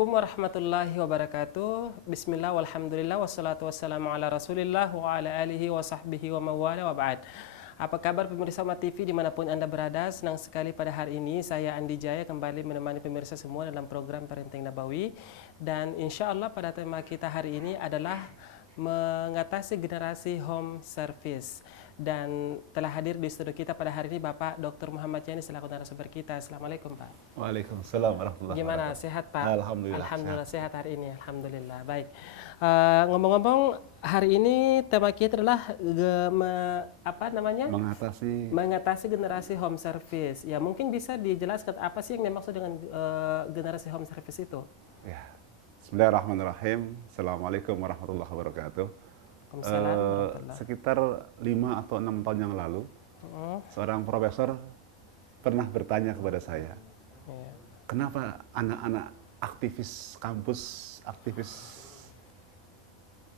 Assalamualaikum warahmatullahi wabarakatuh. Bismillah walhamdulillah wassalatu wassalamu ala rasulillah wa ala alihi wa sahbihi wa mawala wa ba'd. Apa kabar pemirsa Umat TV dimanapun Anda berada? Senang sekali pada hari ini saya Andi Jaya kembali menemani pemirsa semua dalam program Parenting Nabawi. Dan insya Allah pada tema kita hari ini adalah mengatasi generasi home service. Dan telah hadir di studio kita pada hari ini Bapak Dr. Muhammad Yani selaku narasumber kita. Assalamualaikum Pak. Waalaikumsalam warahmatullahi Gimana, wabarakatuh. sehat Pak? Alhamdulillah. Alhamdulillah sehat hari ini, Alhamdulillah. Baik. Ngomong-ngomong, hari ini tema kita adalah mengatasi generasi home service. Ya mungkin bisa dijelaskan apa sih yang dimaksud dengan generasi home service itu? Ya. Bismillahirrahmanirrahim. Assalamualaikum warahmatullahi wabarakatuh. Sekitar 5 atau 6 tahun yang lalu, seorang profesor pernah bertanya kepada saya, kenapa anak-anak aktivis kampus, aktivis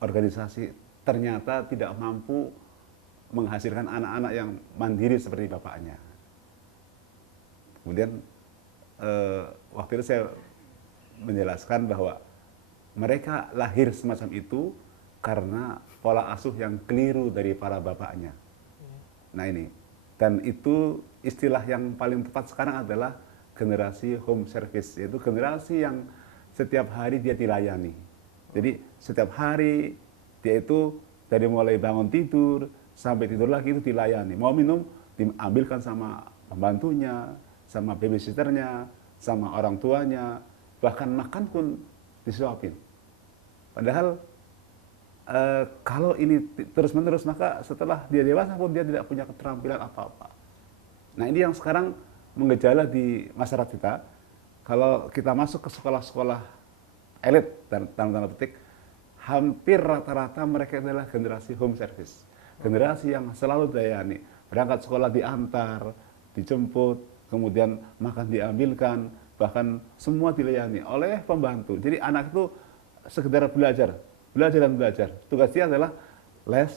organisasi ternyata tidak mampu menghasilkan anak-anak yang mandiri seperti bapaknya. Kemudian waktu itu saya menjelaskan bahwa mereka lahir semacam itu karena pola asuh yang keliru dari para bapaknya. Nah ini, dan itu istilah yang paling tepat sekarang adalah generasi home service, yaitu generasi yang setiap hari dia dilayani. Jadi setiap hari dia itu dari mulai bangun tidur sampai tidur lagi itu dilayani. Mau minum diambilkan sama pembantunya, sama babysitternya, sama orang tuanya, bahkan makan pun disuapin. Padahal kalau ini terus-menerus, maka setelah dia dewasa pun dia tidak punya keterampilan apa-apa. Nah ini yang sekarang mengejala di masyarakat kita. Kalau kita masuk ke sekolah-sekolah elit, dan tanda petik, hampir rata-rata mereka adalah generasi home service. Generasi yang selalu dilayani. Berangkat sekolah diantar, dijemput, kemudian makan diambilkan, bahkan semua dilayani oleh pembantu. Jadi anak itu sekedar belajar dan belajar. Tugas dia adalah les.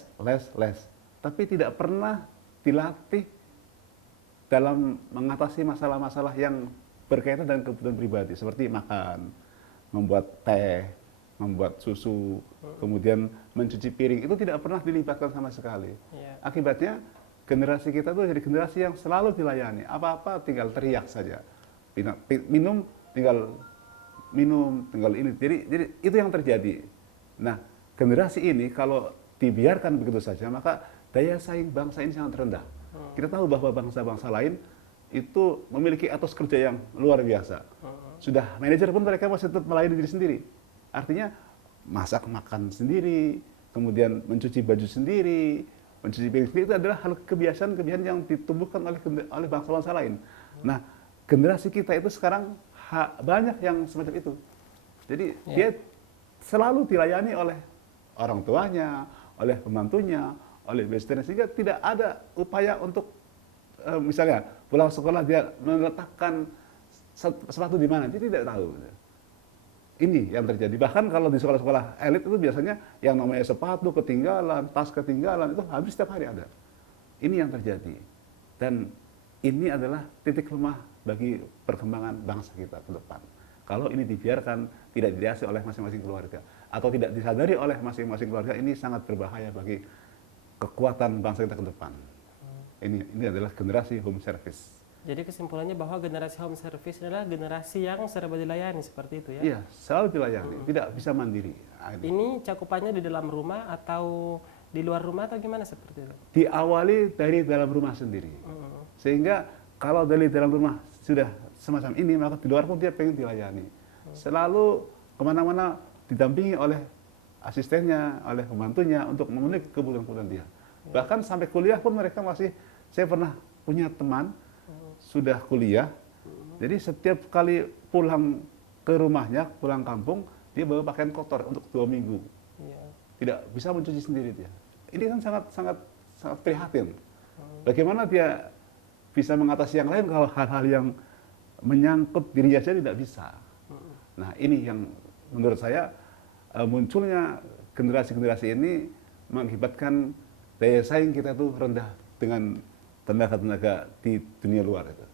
Tapi tidak pernah dilatih dalam mengatasi masalah-masalah yang berkaitan dengan kebutuhan pribadi. Seperti makan, membuat teh, membuat susu, kemudian mencuci piring. Itu tidak pernah dilibatkan sama sekali. Akibatnya generasi kita itu jadi generasi yang selalu dilayani. Apa-apa tinggal teriak saja. Minum, tinggal ini. Jadi itu yang terjadi. Nah, generasi ini kalau dibiarkan begitu saja, maka daya saing bangsa ini sangat rendah. Kita tahu bahwa bangsa-bangsa lain itu memiliki etos kerja yang luar biasa. Sudah manajer pun mereka masih tetap melayani diri sendiri. Artinya masak makan sendiri, kemudian mencuci baju sendiri, mencuci piring sendiri, itu adalah hal kebiasaan-kebiasaan yang ditumbuhkan oleh bangsa-bangsa lain. Nah, generasi kita itu sekarang banyak yang semacam itu. Jadi dia selalu dilayani oleh orang tuanya, oleh pembantunya, oleh babysitternya, sehingga tidak ada upaya untuk misalnya pulang sekolah dia meletakkan sepatu di mana, dia tidak tahu. Ini yang terjadi. Bahkan kalau di sekolah-sekolah elit itu biasanya yang namanya sepatu ketinggalan, tas ketinggalan, itu habis setiap hari ada. Ini yang terjadi. Dan ini adalah titik lemah bagi perkembangan bangsa kita ke depan. Kalau ini dibiarkan, tidak didiasi oleh masing-masing keluarga, atau tidak disadari oleh masing-masing keluarga, ini sangat berbahaya bagi kekuatan bangsa kita ke depan. Ini adalah generasi home service. Jadi kesimpulannya bahwa generasi home service adalah generasi yang serba dilayani, seperti itu ya? Iya, selalu dilayani, tidak bisa mandiri. Ini cakupannya di dalam rumah atau di luar rumah atau gimana seperti itu? Diawali dari dalam rumah sendiri. Sehingga kalau dari dalam rumah sudah semacam ini, maka di luar pun dia pengen dilayani. Selalu kemana-mana didampingi oleh asistennya, oleh pembantunya untuk memenuhi kebutuhan-kebutuhan dia. Bahkan sampai kuliah pun mereka masih, saya pernah punya teman, sudah kuliah, jadi setiap kali pulang ke rumahnya, pulang kampung, dia bawa pakaian kotor untuk 2 minggu. Tidak bisa mencuci sendiri dia. Ini kan sangat prihatin. Bagaimana dia bisa mengatasi yang lain kalau hal-hal yang menyangkut dirinya saja tidak bisa. Nah ini yang menurut saya munculnya generasi-generasi ini mengakibatkan daya saing kita itu rendah dengan tenaga-tenaga di dunia luar itu.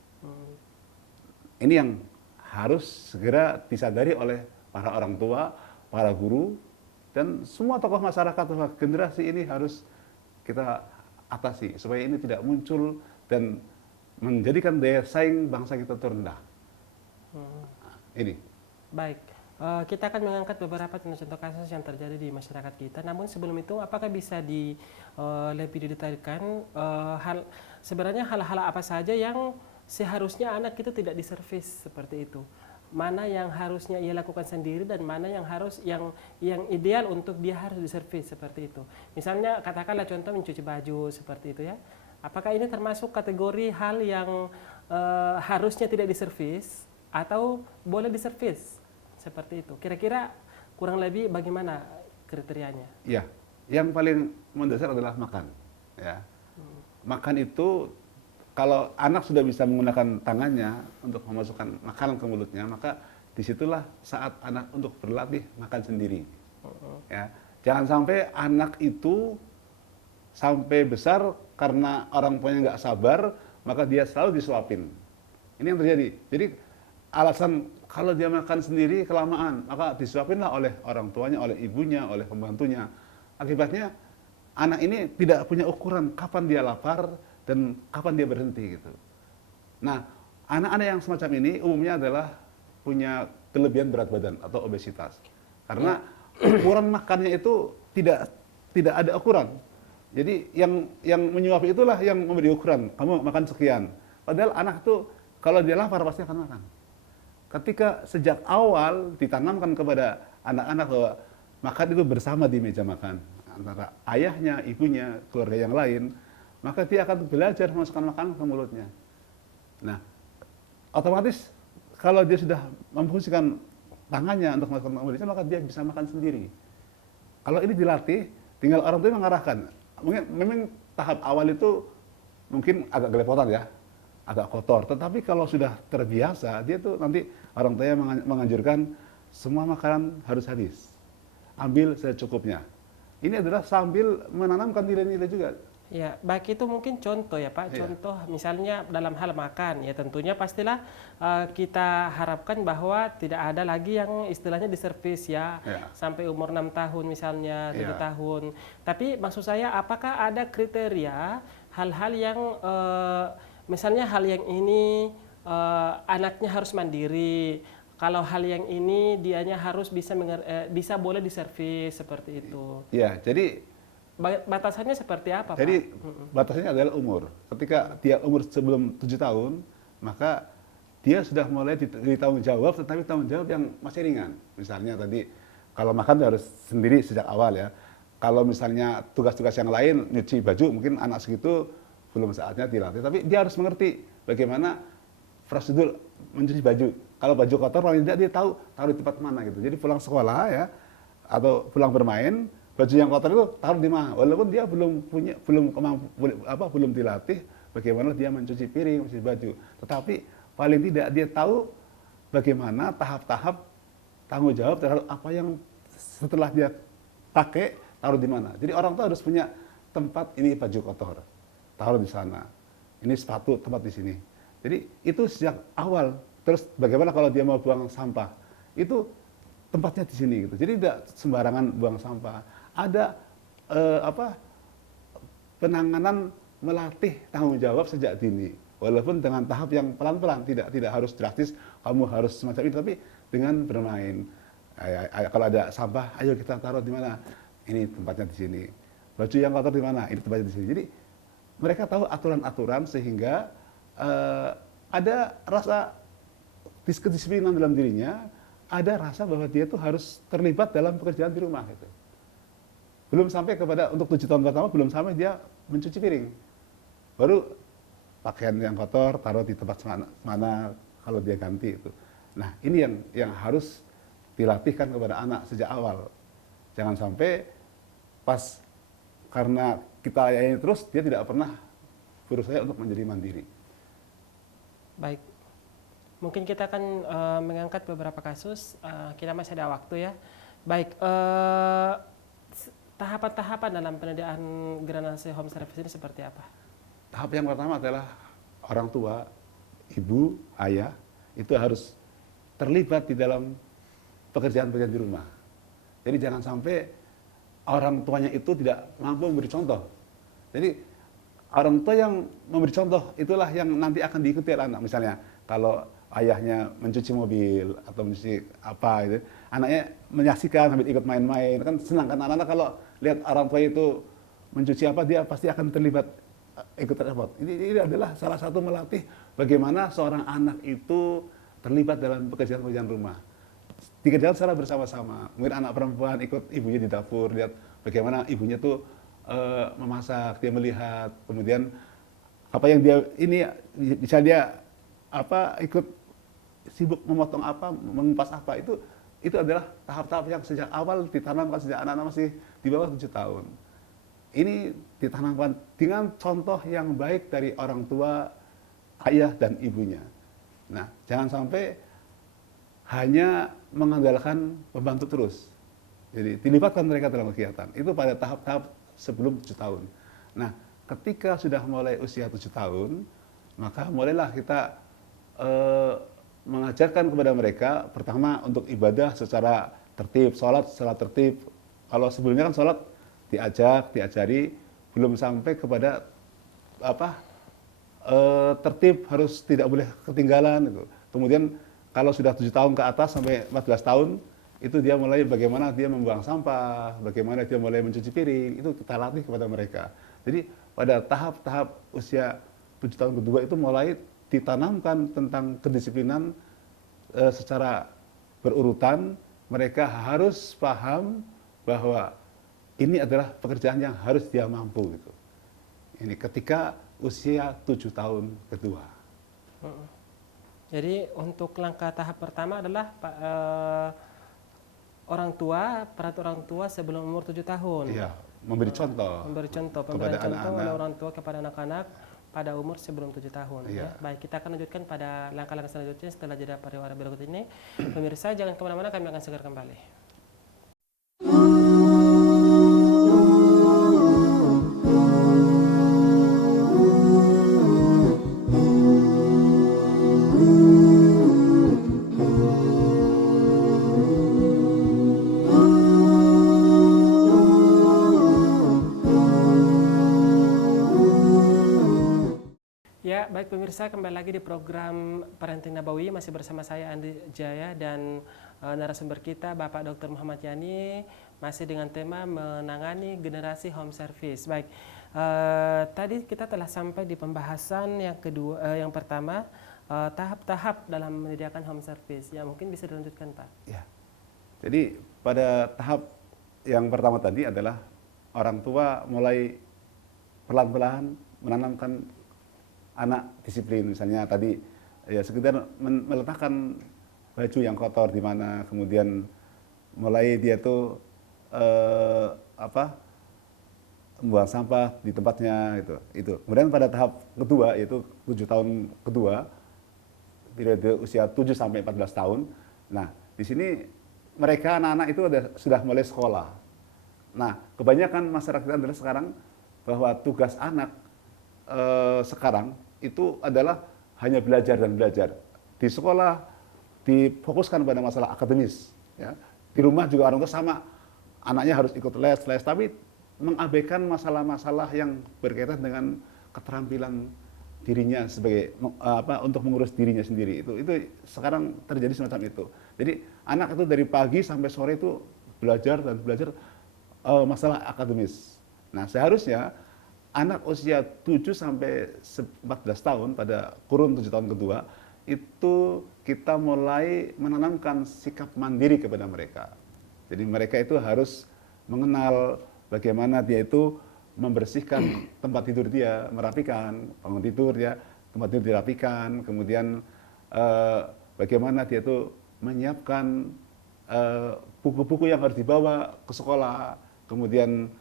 Ini yang harus segera disadari oleh para orang tua, para guru, dan semua tokoh masyarakat generasi ini harus kita atasi supaya ini tidak muncul dan menjadikan daya saing bangsa kita terendah. Ini. Baik. Kita akan mengangkat beberapa contoh-contoh kasus yang terjadi di masyarakat kita. Namun sebelum itu, apakah bisa lebih didetailkan sebenarnya hal-hal apa saja yang seharusnya anak itu tidak diservis seperti itu? Mana yang harusnya ia lakukan sendiri dan mana yang ideal untuk dia harus diservis seperti itu. Misalnya katakanlah contoh mencuci baju seperti itu ya. Apakah ini termasuk kategori hal yang harusnya tidak diservis atau boleh diservis? Seperti itu. Kira-kira kurang lebih bagaimana kriterianya? Ya, yang paling mendasar adalah makan. Ya. Makan itu kalau anak sudah bisa menggunakan tangannya untuk memasukkan makanan ke mulutnya, maka disitulah saat anak untuk berlatih makan sendiri. Ya. Jangan sampai anak itu sampai besar karena orang tuanya nggak sabar, maka dia selalu disuapin. Ini yang terjadi. Jadi alasan kalau dia makan sendiri kelamaan, maka disuapinlah oleh orang tuanya, oleh ibunya, oleh pembantunya. Akibatnya anak ini tidak punya ukuran kapan dia lapar dan kapan dia berhenti gitu. Nah, anak-anak yang semacam ini umumnya adalah punya kelebihan berat badan atau obesitas. Karena ukuran makannya itu tidak ada ukuran. Jadi yang menyuapi itulah yang memberi ukuran. Kamu makan sekian. Padahal anak itu kalau dia lapar pasti akan makan. Ketika sejak awal ditanamkan kepada anak-anak bahwa makan itu bersama di meja makan antara ayahnya, ibunya, keluarga yang lain, maka dia akan belajar memasukkan makanan ke mulutnya. Nah, otomatis kalau dia sudah memfungsikan tangannya untuk memasukkan ke mulutnya, maka dia bisa makan sendiri. Kalau ini dilatih, tinggal orang tua mengarahkan. Mungkin memang tahap awal itu mungkin agak gelepotan ya, agak kotor. Tetapi kalau sudah terbiasa, dia tuh nanti orang tuanya menganjurkan semua makanan harus habis. Ambil secukupnya. Ini adalah sambil menanamkan nilai-nilai juga. Ya, baik itu mungkin contoh ya Pak. Contoh misalnya dalam hal makan, ya tentunya pastilah kita harapkan bahwa tidak ada lagi yang istilahnya diservis ya. Sampai umur 6 tahun misalnya, 7 tahun. Tapi maksud saya apakah ada kriteria hal-hal yang misalnya hal yang ini anaknya harus mandiri, kalau hal yang ini dianya harus bisa boleh diservis seperti itu. Ya, jadi batasannya seperti apa, jadi, Pak? batasnya adalah umur. Ketika dia umur sebelum 7 tahun, maka dia sudah mulai ditanggung jawab, tetapi tanggung jawab yang masih ringan. Misalnya tadi, kalau makan harus sendiri sejak awal ya. Kalau misalnya tugas-tugas yang lain, nyuci baju, mungkin anak segitu belum saatnya dilatih. Tapi dia harus mengerti bagaimana prosedur mencuci baju. Kalau baju kotor, paling tidak dia tahu taruh di tempat mana gitu. Jadi pulang sekolah ya, atau pulang bermain, baju yang kotor itu taruh di mana. Walaupun dia belum dilatih bagaimana dia mencuci piring, mencuci baju. Tetapi paling tidak dia tahu bagaimana tahap-tahap tanggung jawab terhadap apa yang setelah dia pakai taruh di mana. Jadi orang tua harus punya tempat, ini baju kotor, taruh di sana. Ini sepatu, tempat di sini. Jadi itu sejak awal. Terus bagaimana kalau dia mau buang sampah? Itu tempatnya di sini gitu. Jadi tidak sembarangan buang sampah. Ada penanganan melatih tanggung jawab sejak dini. Walaupun dengan tahap yang pelan-pelan, tidak harus drastis, kamu harus semacam itu, tapi dengan bermain. Kalau ada sampah, ayo kita taruh di mana? Ini tempatnya di sini. Baju yang kotor di mana? Ini tempatnya di sini. Jadi mereka tahu aturan-aturan sehingga ada rasa kedisiplinan dalam dirinya, ada rasa bahwa dia tuh harus terlibat dalam pekerjaan di rumah gitu. Belum sampai kepada untuk 7 tahun pertama, belum sampai dia mencuci piring. Baru pakaian yang kotor taruh di tempat mana kalau dia ganti itu. Nah, ini yang harus dilatihkan kepada anak sejak awal. Jangan sampai pas karena kita layani terus, dia tidak pernah berusaha untuk menjadi mandiri. Baik, mungkin kita akan mengangkat beberapa kasus. Kita masih ada waktu ya. Baik, tahapan-tahapan dalam penyediaan granase home service ini seperti apa? Tahap yang pertama adalah orang tua, ibu, ayah, itu harus terlibat di dalam pekerjaan-pekerjaan di rumah. Jadi jangan sampai orang tuanya itu tidak mampu memberi contoh. Jadi orang tua yang memberi contoh itulah yang nanti akan diikuti oleh anak. Misalnya kalau ayahnya mencuci mobil atau mencuci apa itu, anaknya menyaksikan sambil ikut main-main, kan senang kan anak-anak kalau lihat orang tua itu mencuci apa dia pasti akan terlibat ikut terlibat. Ini adalah salah satu melatih bagaimana seorang anak itu terlibat dalam pekerjaan-pekerjaan rumah. Dikerjakan secara bersama-sama. Mungkin anak perempuan ikut ibunya di dapur, lihat bagaimana ibunya tuh memasak, dia melihat, kemudian apa yang dia ini bisa dia apa ikut sibuk memotong apa, mengupas apa, itu adalah tahap-tahap yang sejak awal ditanamkan sejak anak-anak masih di bawah 7 tahun. Ini ditanamkan dengan contoh yang baik dari orang tua, ayah dan ibunya. Nah, jangan sampai hanya mengandalkan pembantu terus. Jadi dilibatkan mereka dalam kegiatan. Itu pada tahap-tahap sebelum 7 tahun. Nah, ketika sudah mulai usia 7 tahun, maka mulailah kita mengajarkan kepada mereka, pertama untuk ibadah secara tertib, sholat secara tertib. Kalau sebelumnya kan sholat diajari, belum sampai kepada apa tertib, harus tidak boleh ketinggalan. Gitu. Kemudian kalau sudah 7 tahun ke atas sampai 14 tahun, itu dia mulai bagaimana dia membuang sampah, bagaimana dia mulai mencuci piring, itu kita latih kepada mereka. Jadi pada tahap-tahap usia 7 tahun kedua itu mulai ditanamkan tentang kedisiplinan secara berurutan. Mereka harus paham bahwa ini adalah pekerjaan yang harus dia mampu. Gitu. Ini ketika usia 7 tahun kedua. Jadi untuk langkah tahap pertama adalah peran orang tua sebelum umur 7 tahun. Iya, memberi contoh. Memberi contoh, pemberian contoh oleh orang tua kepada anak-anak pada umur sebelum 7 tahun. Iya. Ya. Baik, kita akan lanjutkan pada langkah-langkah selanjutnya setelah jeda pariwara berikut ini. Pemirsa, jangan kemana-mana, kami akan segera kembali. Ya, baik pemirsa, kembali lagi di program Parenting Nabawi, masih bersama saya Andi Jaya dan narasumber kita Bapak Dr. Muhammad Yani, masih dengan tema menangani generasi home service. Baik, tadi kita telah sampai di pembahasan yang pertama, tahap-tahap dalam menyediakan home service. Ya, mungkin bisa dilanjutkan, Pak. Ya. Jadi pada tahap yang pertama tadi adalah orang tua mulai pelan-pelan menanamkan anak disiplin, misalnya tadi ya sekedar meletakkan baju yang kotor di mana, kemudian mulai dia tuh membuang sampah di tempatnya itu. Kemudian pada tahap kedua yaitu 7 tahun kedua, periode usia 7 sampai 14 tahun. Nah, di sini mereka anak-anak itu sudah mulai sekolah. Nah, kebanyakan masyarakat kita adalah sekarang bahwa tugas anak sekarang itu adalah hanya belajar dan belajar. Di sekolah difokuskan pada masalah akademis. Ya. Di rumah juga orang tua sama, anaknya harus ikut les, tapi mengabaikan masalah-masalah yang berkaitan dengan keterampilan dirinya sebagai untuk mengurus dirinya sendiri. Itu sekarang terjadi semacam itu. Jadi anak itu dari pagi sampai sore itu belajar dan belajar masalah akademis. Nah, seharusnya anak usia 7 sampai 14 tahun pada kurun 7 tahun kedua itu kita mulai menanamkan sikap mandiri kepada mereka. Jadi mereka itu harus mengenal bagaimana dia itu membersihkan tempat tidur dia, merapikan bangun tidur ya, tempat tidur dirapikan, kemudian bagaimana dia itu menyiapkan buku-buku yang harus dibawa ke sekolah, kemudian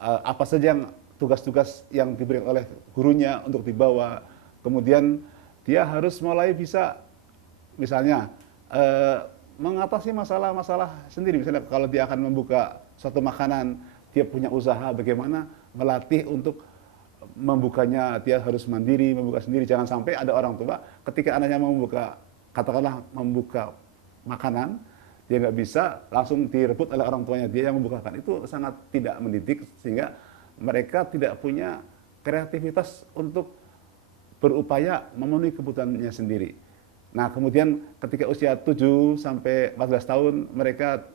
apa saja yang tugas-tugas yang diberikan oleh gurunya untuk dibawa. Kemudian dia harus mulai bisa misalnya mengatasi masalah-masalah sendiri. Misalnya kalau dia akan membuka suatu makanan, dia punya usaha, bagaimana melatih untuk membukanya, dia harus mandiri, membuka sendiri. Jangan sampai ada orang tua ketika anaknya membuka, katakanlah membuka makanan, dia nggak bisa langsung direbut oleh orang tuanya, dia yang membukakan. Itu sangat tidak mendidik, sehingga mereka tidak punya kreativitas untuk berupaya memenuhi kebutuhannya sendiri. Nah, kemudian ketika usia 7 sampai 14 tahun mereka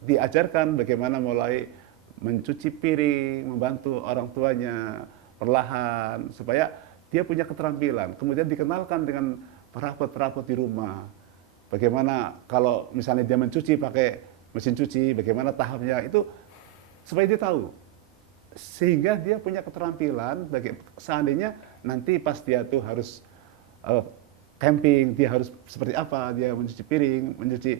diajarkan bagaimana mulai mencuci piring, membantu orang tuanya perlahan supaya dia punya keterampilan. Kemudian dikenalkan dengan perabot-perabot di rumah. Bagaimana kalau misalnya dia mencuci pakai mesin cuci, bagaimana tahapnya itu supaya dia tahu. Sehingga dia punya keterampilan seandainya nanti pas dia tuh harus camping, dia harus seperti apa, dia mencuci piring, mencuci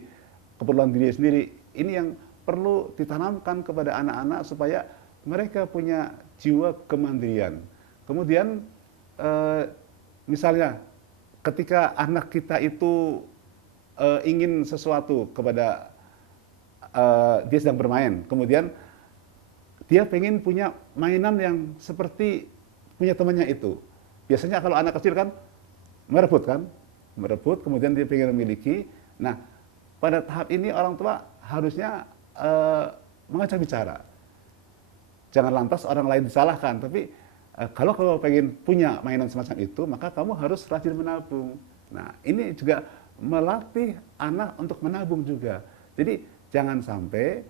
keperluan diri sendiri. Ini yang perlu ditanamkan kepada anak-anak supaya mereka punya jiwa kemandirian. Kemudian misalnya ketika anak kita itu ingin sesuatu kepada dia sedang bermain, kemudian dia pengen punya mainan yang seperti punya temannya itu. Biasanya kalau anak kecil kan merebut, kemudian dia pengen memiliki. Nah, pada tahap ini orang tua harusnya mengajak bicara. Jangan lantas orang lain disalahkan, tapi kalau kamu pengen punya mainan semacam itu, maka kamu harus rajin menabung. Nah, ini juga melatih anak untuk menabung juga. Jadi jangan sampai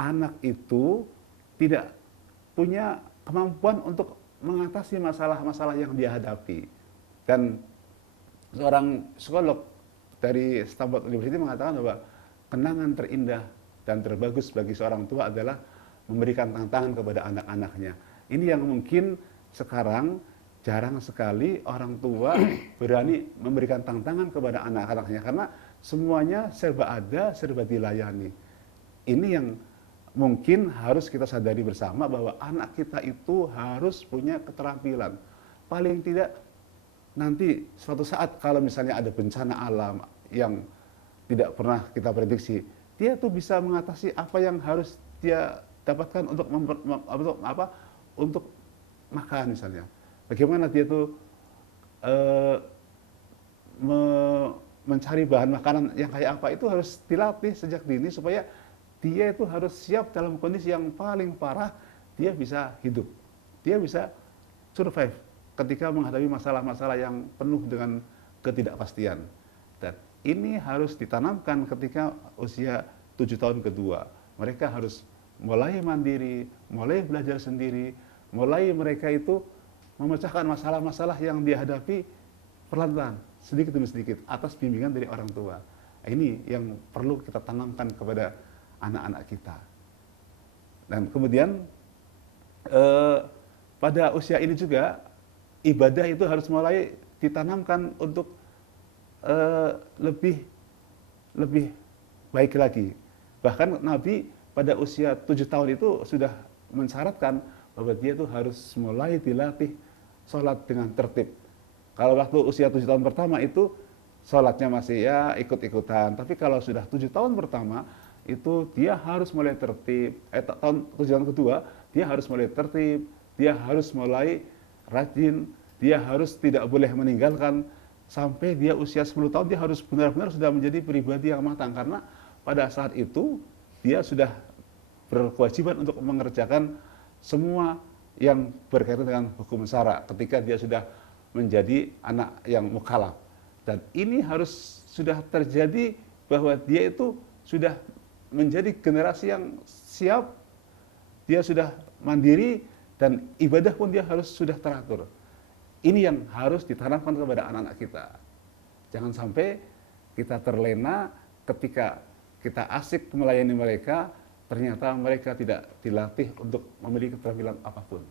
anak itu tidak punya kemampuan untuk mengatasi masalah-masalah yang dia hadapi. Dan seorang psikolog dari Stanford University mengatakan bahwa kenangan terindah dan terbagus bagi seorang tua adalah memberikan tantangan kepada anak-anaknya. Ini yang mungkin sekarang jarang sekali orang tua berani memberikan tantangan kepada anak-anaknya, karena semuanya serba ada, serba dilayani. Ini yang mungkin harus kita sadari bersama, bahwa anak kita itu harus punya keterampilan. Paling tidak nanti suatu saat kalau misalnya ada bencana alam yang tidak pernah kita prediksi, dia tuh bisa mengatasi apa yang harus dia dapatkan untuk makan misalnya. Bagaimana dia tuh mencari bahan makanan yang kayak apa, itu harus dilatih sejak dini supaya dia itu harus siap dalam kondisi yang paling parah, dia bisa hidup, dia bisa survive ketika menghadapi masalah-masalah yang penuh dengan ketidakpastian. Dan ini harus ditanamkan ketika usia 7 tahun kedua. Mereka harus mulai mandiri, mulai belajar sendiri, mulai mereka itu memecahkan masalah-masalah yang dihadapi perlahan-lahan, sedikit demi sedikit, atas bimbingan dari orang tua. Ini yang perlu kita tanamkan kepada anak-anak kita. Dan kemudian pada usia ini juga ibadah itu harus mulai ditanamkan untuk lebih baik lagi. Bahkan Nabi pada usia 7 tahun itu sudah mensyaratkan bahwa dia itu harus mulai dilatih sholat dengan tertib. Kalau waktu usia 7 tahun pertama itu sholatnya masih ya ikut-ikutan, tapi kalau sudah 7 tahun pertama itu dia harus mulai tertib. Tahun 7 tahun kedua dia harus mulai tertib, dia harus mulai rajin, dia harus tidak boleh meninggalkan, sampai dia usia 10 tahun dia harus benar-benar sudah menjadi pribadi yang matang, karena pada saat itu dia sudah berkewajiban untuk mengerjakan semua yang berkaitan dengan hukum syara ketika dia sudah menjadi anak yang mukallaf. Dan ini harus sudah terjadi bahwa dia itu sudah menjadi generasi yang siap, dia sudah mandiri, dan ibadah pun dia harus sudah teratur. Ini yang harus ditanamkan kepada anak-anak kita. Jangan sampai kita terlena ketika kita asik melayani mereka, ternyata mereka tidak dilatih untuk memiliki keterampilan apapun.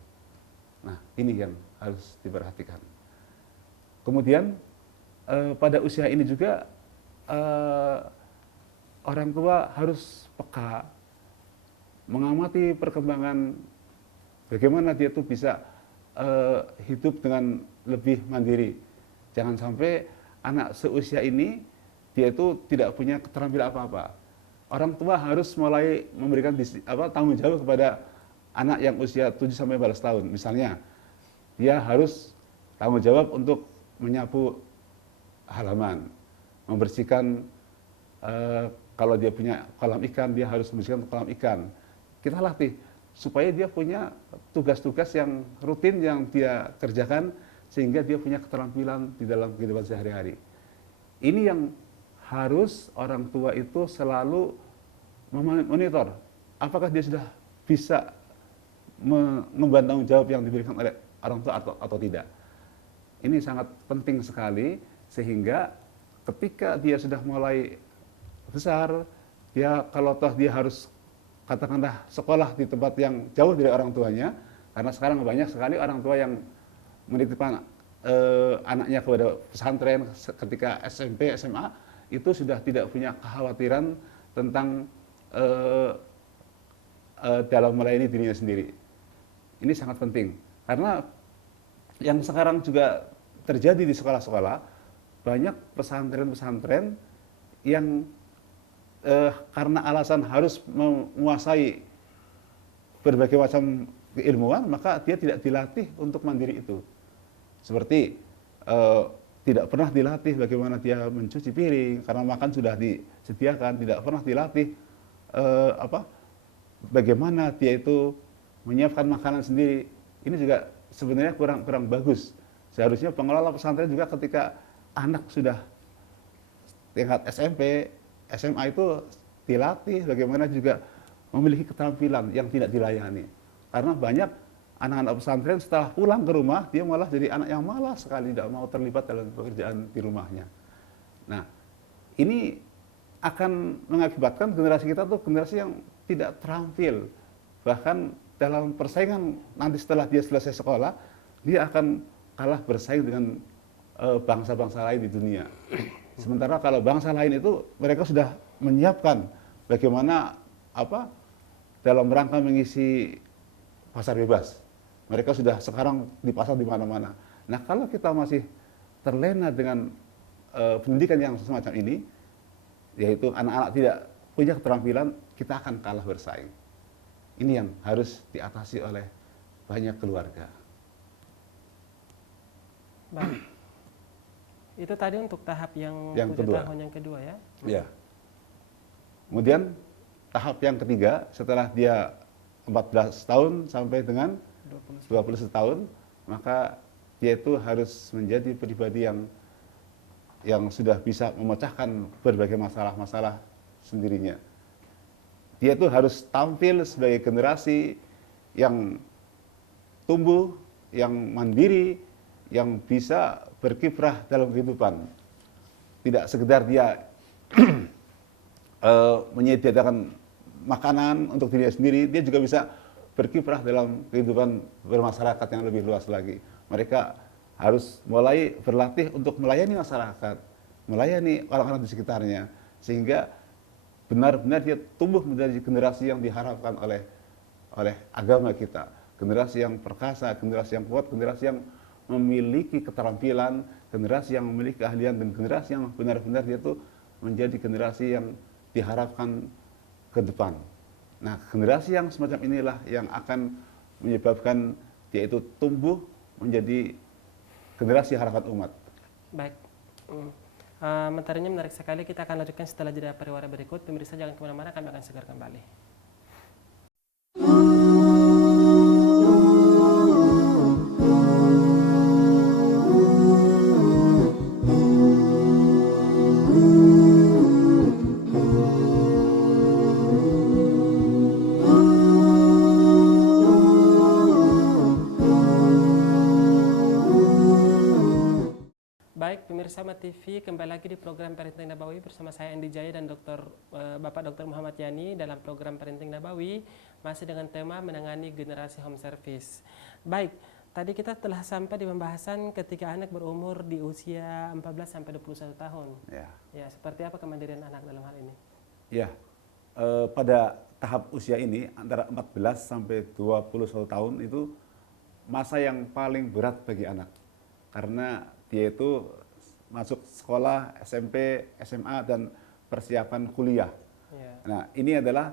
Nah, ini yang harus diperhatikan. Kemudian pada usia ini juga orang tua harus peka, mengamati perkembangan bagaimana dia tuh bisa hidup dengan lebih mandiri. Jangan sampai anak seusia ini dia itu tidak punya keterampilan apa-apa. Orang tua harus mulai memberikan tanggung jawab kepada anak yang usia 7 sampai 12 tahun. Misalnya, dia harus tanggung jawab untuk menyapu halaman, membersihkan Kalau dia punya kolam ikan, dia harus membersihkan kolam ikan. Kita latih supaya dia punya tugas-tugas yang rutin yang dia kerjakan sehingga dia punya keterampilan di dalam kehidupan sehari-hari. Ini yang harus orang tua itu selalu memonitor. Apakah dia sudah bisa mengemban tanggung jawab yang diberikan oleh orang tua atau tidak. Ini sangat penting sekali sehingga ketika dia sudah mulai besar, dia kalau toh dia harus katakanlah sekolah di tempat yang jauh dari orang tuanya, karena sekarang banyak sekali orang tua yang menitipkan anaknya kepada pesantren ketika SMP, SMA, itu sudah tidak punya kekhawatiran tentang dalam melayani dirinya sendiri. Ini sangat penting, karena yang sekarang juga terjadi di sekolah-sekolah, banyak pesantren-pesantren yang karena alasan harus menguasai berbagai macam keilmuan, maka dia tidak dilatih untuk mandiri itu. Seperti tidak pernah dilatih bagaimana dia mencuci piring, karena makan sudah disediakan, tidak pernah dilatih bagaimana dia itu menyiapkan makanan sendiri. Ini juga sebenarnya kurang bagus. Seharusnya pengelola pesantren juga ketika anak sudah tingkat SMP, SMA itu dilatih bagaimana juga memiliki keterampilan yang tidak dilayani. Karena banyak anak-anak pesantren setelah pulang ke rumah, dia malah jadi anak yang malas sekali, tidak mau terlibat dalam pekerjaan di rumahnya. Nah, ini akan mengakibatkan generasi kita tuh generasi yang tidak terampil. Bahkan dalam persaingan nanti setelah dia selesai sekolah, dia akan kalah bersaing dengan bangsa-bangsa lain di dunia. Sementara kalau bangsa lain itu mereka sudah menyiapkan bagaimana dalam rangka mengisi pasar bebas. Mereka sudah sekarang di pasar di mana-mana. Nah, kalau kita masih terlena dengan pendidikan yang semacam ini, yaitu anak-anak tidak punya keterampilan, kita akan kalah bersaing. Ini yang harus diatasi oleh banyak keluarga. Baik. Itu tadi untuk tahap yang 7 kedua. tahun yang kedua ya. Ya. Kemudian tahap yang ketiga setelah dia 14 tahun sampai dengan 21 tahun, maka dia itu harus menjadi pribadi yang sudah bisa memecahkan berbagai masalah-masalah sendirinya. Dia itu harus tampil sebagai generasi yang tumbuh, yang mandiri, yang bisa berkiprah dalam kehidupan. Tidak sekedar dia menyediakan makanan untuk dirinya sendiri, dia juga bisa berkiprah dalam kehidupan bermasyarakat yang lebih luas lagi. Mereka harus mulai berlatih untuk melayani masyarakat, melayani orang-orang di sekitarnya, sehingga benar-benar dia tumbuh menjadi generasi yang diharapkan oleh agama kita. Generasi yang perkasa, generasi yang kuat, generasi yang memiliki keterampilan, generasi yang memiliki keahlian, dan generasi yang benar-benar dia tuh menjadi generasi yang diharapkan ke depan. Nah, generasi yang semacam inilah yang akan menyebabkan dia itu tumbuh menjadi generasi harapan umat. Baik. Materinya menarik sekali. Kita akan lanjutkan setelah jeda pariwara berikut. Pemirsa jangan kemana-mana, kami akan segera kembali. Baik, pemirsa Mat TV, kembali lagi di program Parenting Nabawi bersama saya Andi Jaya dan Bapak Dr. Muhammad Yani dalam program Parenting Nabawi, masih dengan tema menangani generasi home service. Baik, tadi kita telah sampai di pembahasan ketika anak berumur di usia 14 sampai 21 tahun. Ya, seperti apa kemandirian anak dalam hal ini? Ya, pada tahap usia ini antara 14 sampai 21 tahun itu masa yang paling berat bagi anak. Karena dia itu masuk sekolah SMP, SMA, dan persiapan kuliah. Ya. Nah, ini adalah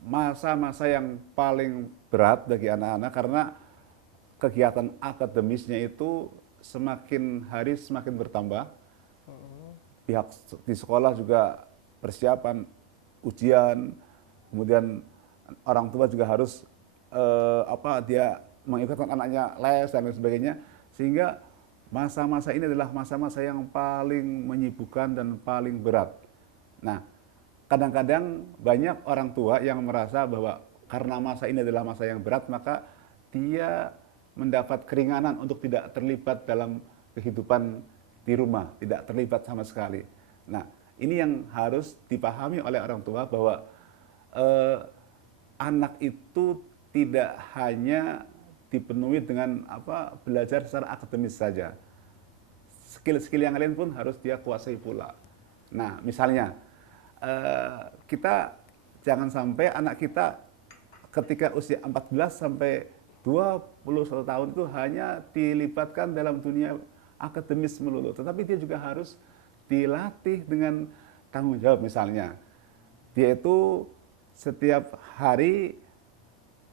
masa-masa yang paling berat bagi anak-anak karena kegiatan akademisnya itu semakin hari semakin bertambah. Pihak di sekolah juga persiapan ujian, kemudian orang tua juga harus dia mengikutkan anaknya les dan lain sebagainya, sehingga masa-masa ini adalah masa-masa yang paling menyibukkan dan paling berat. Nah, kadang-kadang banyak orang tua yang merasa bahwa karena masa ini adalah masa yang berat, maka dia mendapat keringanan untuk tidak terlibat dalam kehidupan di rumah, tidak terlibat sama sekali. Nah, ini yang harus dipahami oleh orang tua bahwa anak itu tidak hanya dipenuhi dengan belajar secara akademis saja. Skill-skill yang lain pun harus dia kuasai pula. Nah, misalnya kita jangan sampai anak kita ketika usia 14 sampai 21 tahun itu hanya dilibatkan dalam dunia akademis melulu, tetapi dia juga harus dilatih dengan tanggung jawab. Misalnya, dia itu setiap hari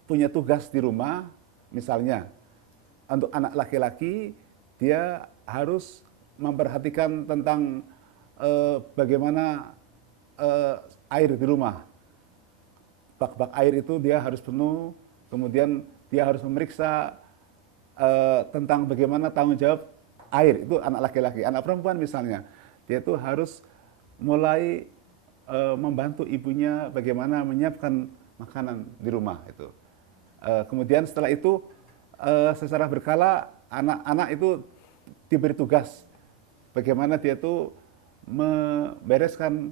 punya tugas di rumah, misalnya untuk anak laki-laki dia harus memperhatikan tentang bagaimana air di rumah. Bak-bak air itu dia harus penuh, kemudian dia harus memeriksa tentang bagaimana tanggung jawab air, itu anak laki-laki. Anak perempuan misalnya, dia itu harus mulai membantu ibunya bagaimana menyiapkan makanan di rumah itu. Kemudian setelah itu secara berkala anak-anak itu diberi tugas bagaimana dia itu membereskan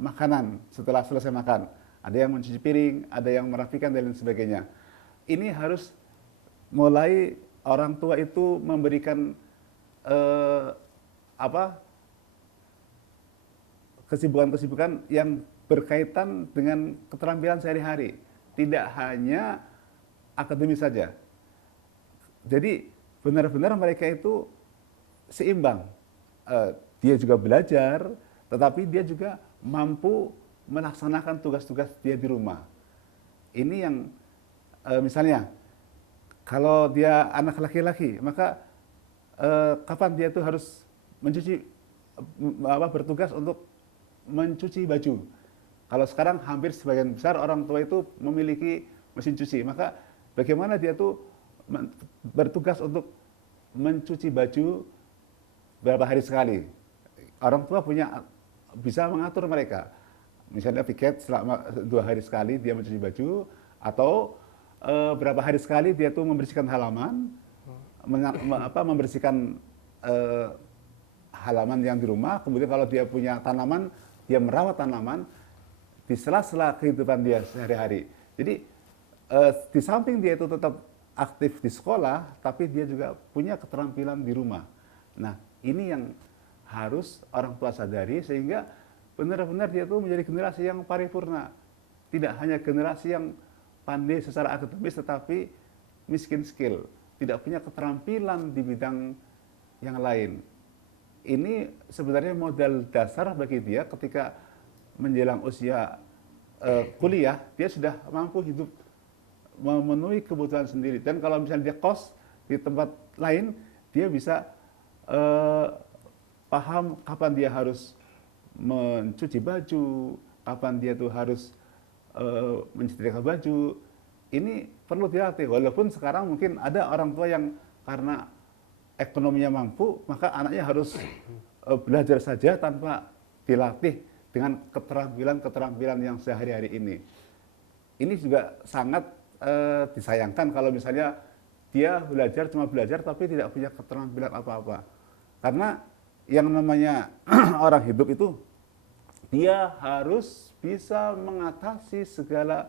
makanan setelah selesai makan. Ada yang mencuci piring, ada yang merapikan dan lain sebagainya. Ini harus mulai orang tua itu memberikan kesibukan-kesibukan yang berkaitan dengan keterampilan sehari-hari, tidak hanya akademis saja. Jadi benar-benar mereka itu seimbang. Dia juga belajar, tetapi dia juga mampu melaksanakan tugas-tugas dia di rumah. Ini yang misalnya kalau dia anak laki-laki, maka kapan dia itu harus bertugas untuk mencuci baju. Kalau sekarang hampir sebagian besar orang tua itu memiliki mesin cuci, maka bagaimana dia itu bertugas untuk mencuci baju berapa hari sekali. Orang tua bisa mengatur mereka. Misalnya piket selama 2 hari sekali dia mencuci baju, atau berapa hari sekali dia tuh membersihkan halaman, membersihkan halaman yang di rumah. Kemudian kalau dia punya tanaman, dia merawat tanaman di sela-sela kehidupan dia sehari-hari. Jadi di samping dia itu tetap aktif di sekolah, tapi dia juga punya keterampilan di rumah. Nah, ini yang harus orang tua sadari, sehingga benar-benar dia itu menjadi generasi yang paripurna. Tidak hanya generasi yang pandai secara akademis, tetapi miskin skill, tidak punya keterampilan di bidang yang lain. Ini sebenarnya modal dasar bagi dia ketika menjelang usia kuliah, dia sudah mampu hidup memenuhi kebutuhan sendiri. Dan kalau misalnya dia kos di tempat lain, dia bisa paham kapan dia harus mencuci baju, kapan dia tuh harus menyetrika baju. Ini perlu dilatih. Walaupun sekarang mungkin ada orang tua yang karena ekonominya mampu, maka anaknya harus belajar saja tanpa dilatih dengan keterampilan-keterampilan yang sehari-hari ini. Ini juga sangat disayangkan kalau misalnya dia cuma belajar tapi tidak punya keterampilan apa-apa. Karena yang namanya orang hidup itu, dia harus bisa mengatasi segala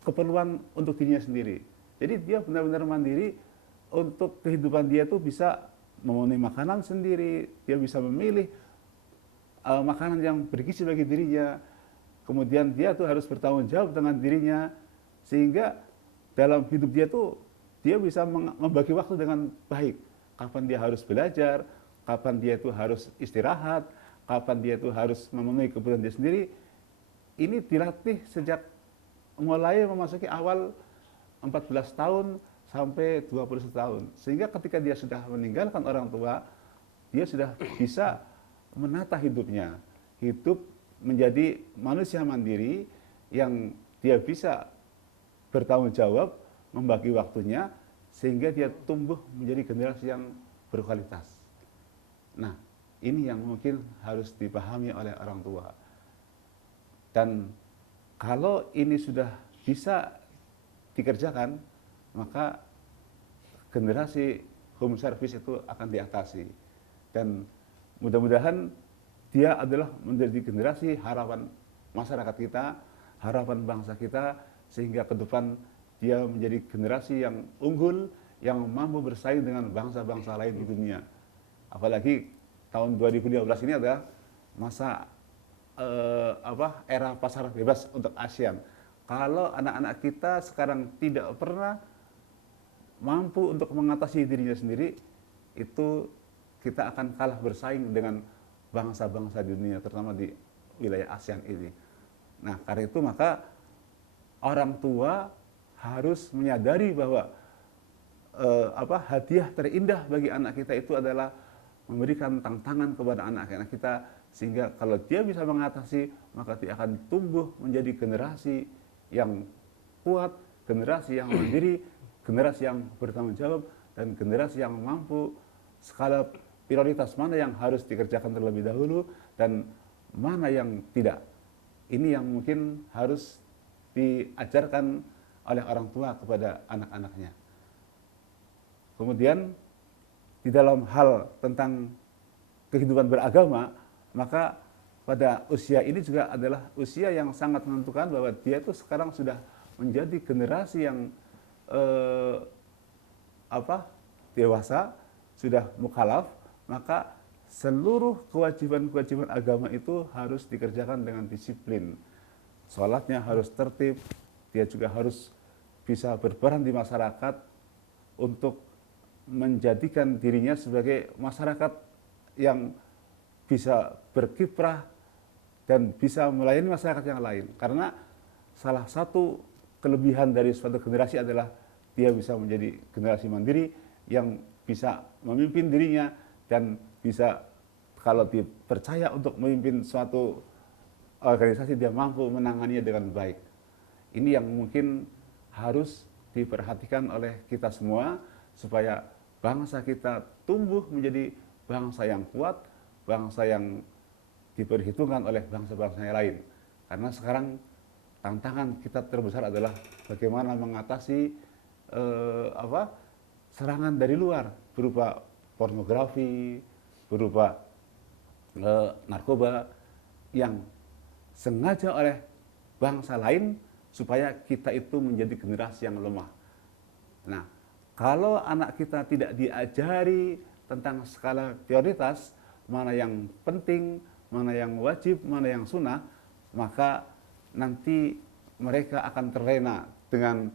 keperluan untuk dirinya sendiri. Jadi dia benar-benar mandiri. Untuk kehidupan dia tuh bisa memenuhi makanan sendiri, dia bisa memilih makanan yang bergizi bagi dirinya. Kemudian dia tuh harus bertanggung jawab dengan dirinya, sehingga dalam hidup dia tuh dia bisa membagi waktu dengan baik. Kapan dia harus belajar, kapan dia tuh harus istirahat, kapan dia tuh harus memenuhi kebutuhan dia sendiri. Ini dilatih sejak mulai memasuki awal 14 tahun sampai 21 tahun. Sehingga ketika dia sudah meninggalkan orang tua, dia sudah bisa menata hidupnya. Hidup menjadi manusia mandiri yang dia bisa bertanggung jawab, membagi waktunya, sehingga dia tumbuh menjadi generasi yang berkualitas. Nah, ini yang mungkin harus dipahami oleh orang tua. Dan kalau ini sudah bisa dikerjakan, maka generasi home service itu akan diatasi. Dan mudah-mudahan dia adalah menjadi generasi harapan masyarakat kita, harapan bangsa kita, sehingga ke depan dia menjadi generasi yang unggul, yang mampu bersaing dengan bangsa-bangsa lain di dunia. Apalagi tahun 2015 ini adalah masa era pasar bebas untuk ASEAN. Kalau anak-anak kita sekarang tidak pernah mampu untuk mengatasi dirinya sendiri, itu kita akan kalah bersaing dengan bangsa-bangsa di dunia, terutama di wilayah ASEAN ini. Nah, karena itu maka orang tua harus menyadari bahwa hadiah terindah bagi anak kita itu adalah memberikan tantangan kepada anak-anak kita, sehingga kalau dia bisa mengatasi, maka dia akan tumbuh menjadi generasi yang kuat, generasi yang mandiri, generasi yang bertanggung jawab, dan generasi yang mampu skala prioritas mana yang harus dikerjakan terlebih dahulu dan mana yang tidak. Ini yang mungkin harus diajarkan oleh orang tua kepada anak-anaknya. Kemudian di dalam hal tentang kehidupan beragama, maka pada usia ini juga adalah usia yang sangat menentukan bahwa dia itu sekarang sudah menjadi generasi yang dewasa, sudah mukhalaf, maka seluruh kewajiban-kewajiban agama itu harus dikerjakan dengan disiplin. Sholatnya harus tertib, dia juga harus bisa berperan di masyarakat untuk menjadikan dirinya sebagai masyarakat yang bisa berkiprah dan bisa melayani masyarakat yang lain. Karena salah satu kelebihan dari suatu generasi adalah dia bisa menjadi generasi mandiri yang bisa memimpin dirinya dan bisa, kalau dipercaya untuk memimpin suatu organisasi, dia mampu menanganinya dengan baik. Ini yang mungkin harus diperhatikan oleh kita semua supaya bangsa kita tumbuh menjadi bangsa yang kuat, bangsa yang diperhitungkan oleh bangsa-bangsa yang lain. Karena sekarang tantangan kita terbesar adalah bagaimana mengatasi serangan dari luar berupa pornografi, berupa narkoba yang sengaja oleh bangsa lain supaya kita itu menjadi generasi yang lemah. Nah, kalau anak kita tidak diajari tentang skala prioritas, mana yang penting, mana yang wajib, mana yang sunnah, maka nanti mereka akan terlena dengan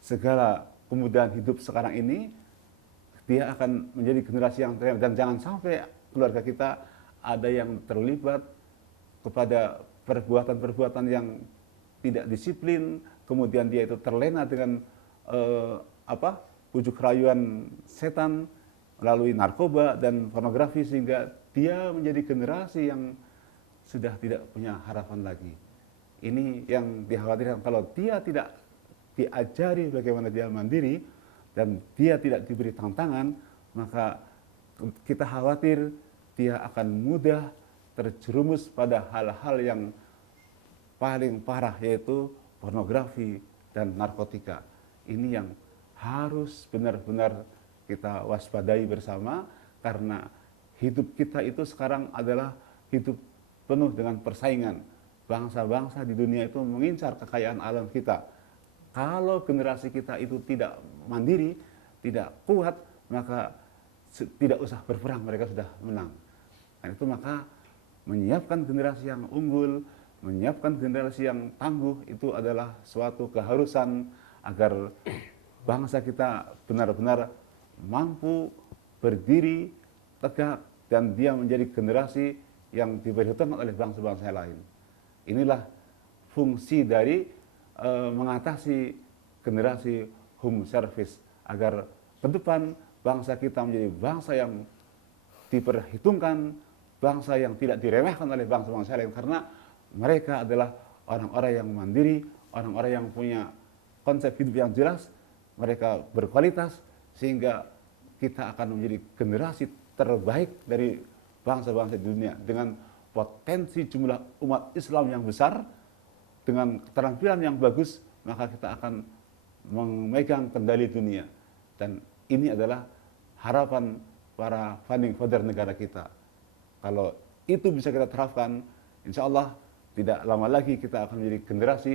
segala kemudahan hidup sekarang ini. Dia akan menjadi generasi yang terlena, dan jangan sampai keluarga kita ada yang terlibat kepada perbuatan-perbuatan yang tidak disiplin, kemudian dia itu terlena dengan bujuk rayuan setan melalui narkoba dan pornografi, sehingga dia menjadi generasi yang sudah tidak punya harapan lagi. Ini yang dikhawatirkan. Kalau dia tidak diajari bagaimana dia mandiri dan dia tidak diberi tantangan, maka kita khawatir dia akan mudah terjerumus pada hal-hal yang paling parah, yaitu pornografi dan narkotika. Ini yang harus benar-benar kita waspadai bersama, karena hidup kita itu sekarang adalah hidup penuh dengan persaingan. Bangsa-bangsa di dunia itu mengincar kekayaan alam kita. Kalau generasi kita itu tidak mandiri, tidak kuat, maka tidak usah berperang, mereka sudah menang. Dan itu maka menyiapkan generasi yang unggul, menyiapkan generasi yang tangguh, itu adalah suatu keharusan agar bangsa kita benar-benar mampu berdiri tegak dan dia menjadi generasi yang diperhitungkan oleh bangsa-bangsa lain. Inilah fungsi dari mengatasi generasi home service, agar ke depan bangsa kita menjadi bangsa yang diperhitungkan, bangsa yang tidak diremehkan oleh bangsa-bangsa lain. Karena Mereka adalah orang-orang yang mandiri, orang-orang yang punya konsep hidup yang jelas, mereka berkualitas, sehingga kita akan menjadi generasi terbaik dari bangsa-bangsa di dunia dengan potensi jumlah umat Islam yang besar, dengan keterampilan yang bagus, maka kita akan memegang kendali dunia. Dan ini adalah harapan para founding father negara kita. Kalau itu bisa kita terapkan, insya Allah tidak lama lagi kita akan menjadi generasi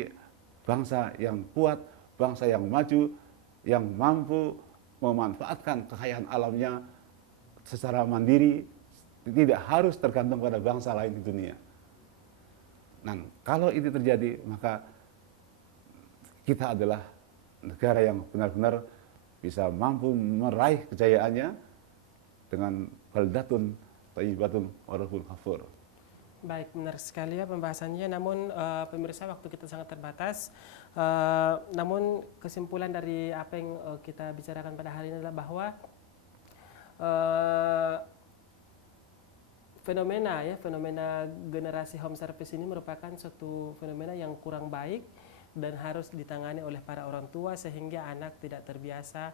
bangsa yang kuat, bangsa yang maju, yang mampu memanfaatkan kekayaan alamnya secara mandiri, tidak harus tergantung pada bangsa lain di dunia. Nah, kalau itu terjadi, maka kita adalah negara yang benar-benar bisa mampu meraih kejayaannya dengan baldatun thayyibatun wa rabbun ghafur. Baik, benar sekali ya pembahasannya. Namun pemirsa, waktu kita sangat terbatas. Namun kesimpulan dari apa yang kita bicarakan pada hari ini adalah bahwa fenomena generasi home service ini merupakan suatu fenomena yang kurang baik dan harus ditangani oleh para orang tua sehingga anak tidak terbiasa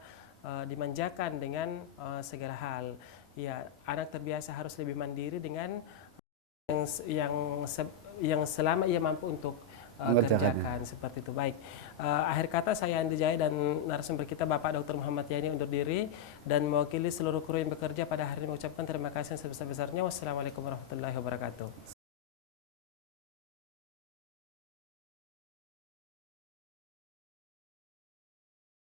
dimanjakan dengan segala hal. Ya, anak terbiasa harus lebih mandiri dengan yang selama ia mampu untuk kerjakan seperti itu. Baik, akhir kata saya Andi Jaya dan narasumber kita Bapak Dr. Muhammad Yani undur diri dan mewakili seluruh kru yang bekerja pada hari ini mengucapkan terima kasih yang sebesar-besarnya. Wassalamualaikum warahmatullahi wabarakatuh.